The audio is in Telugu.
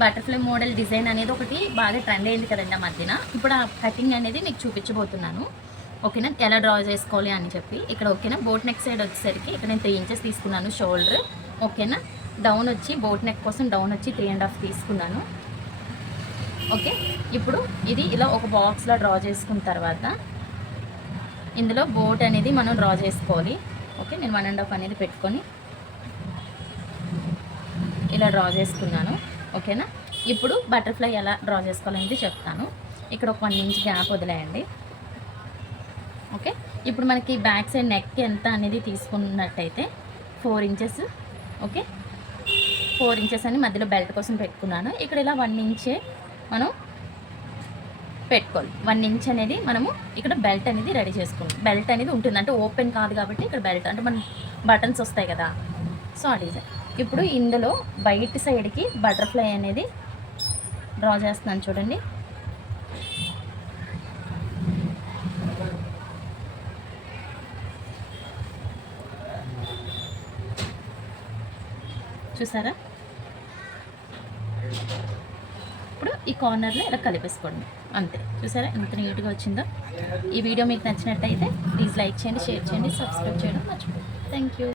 బటర్ఫ్లై మోడల్ డిజైన్ అనేది ఒకటి బాగా ట్రెండ్ అయింది కదండి ఆ మధ్యన. ఇప్పుడు ఆ కటింగ్ అనేది మీకు చూపించబోతున్నాను. ఓకేనా, ఎలా డ్రా చేసుకోవాలి అని చెప్పి. ఇక్కడ ఓకేనా, బోట్ నెక్ సైడ్ వచ్చేసరికి ఇక్కడ నేను 3 ఇంచెస్ తీసుకున్నాను షోల్డర్. ఓకేనా, డౌన్ వచ్చి బోట్ నెక్ కోసం డౌన్ వచ్చి 3.5 తీసుకున్నాను. ఓకే, ఇప్పుడు ఇది ఇలా ఒక బాక్స్లో డ్రా చేసుకున్న తర్వాత ఇందులో బోట్ అనేది మనం డ్రా చేసుకోవాలి. ఓకే, నేను 1.5 అనేది పెట్టుకొని ఇలా డ్రా చేసుకున్నాను. ఓకేనా, ఇప్పుడు బటర్ఫ్లై ఎలా డ్రా చేసుకోవాలనేది చెప్తాను. ఇక్కడ ఒక 1 ఇంచ్ గ్యాప్ వదిలేయండి. ఓకే, ఇప్పుడు మనకి బ్యాక్ సైడ్ నెక్ ఎంత అనేది తీసుకున్నట్టయితే 4 ఇంచెస్. ఓకే, 4 ఇంచెస్ అని మధ్యలో బెల్ట్ కోసం పెట్టుకున్నాను. ఇక్కడ ఇలా 1 ఇంచే మనం పెట్టుకోవాలి. 1 ఇంచ్ అనేది మనము ఇక్కడ బెల్ట్ అనేది రెడీ చేసుకోవాలి. బెల్ట్ అనేది ఉంటుంది, అంటే ఓపెన్ కాదు కాబట్టి ఇక్కడ బెల్ట్ అంటే మన బటన్స్ వస్తాయి కదా, సో ఆ డిజైన్. ఇప్పుడు ఇందులో బయట సైడ్కి బటర్ఫ్లై అనేది డ్రా చేస్తున్నాను చూడండి. చూసారా, ఇప్పుడు ఈ కార్నర్లో ఇలా కలిపేసుకోండి అంతే. చూసారా ఎంత నీట్గా వచ్చిందో. ఈ వీడియో మీకు నచ్చినట్టయితే ప్లీజ్ లైక్ చేయండి, షేర్ చేయండి, సబ్స్క్రైబ్ చేయడం మర్చిపోండి. Thank you.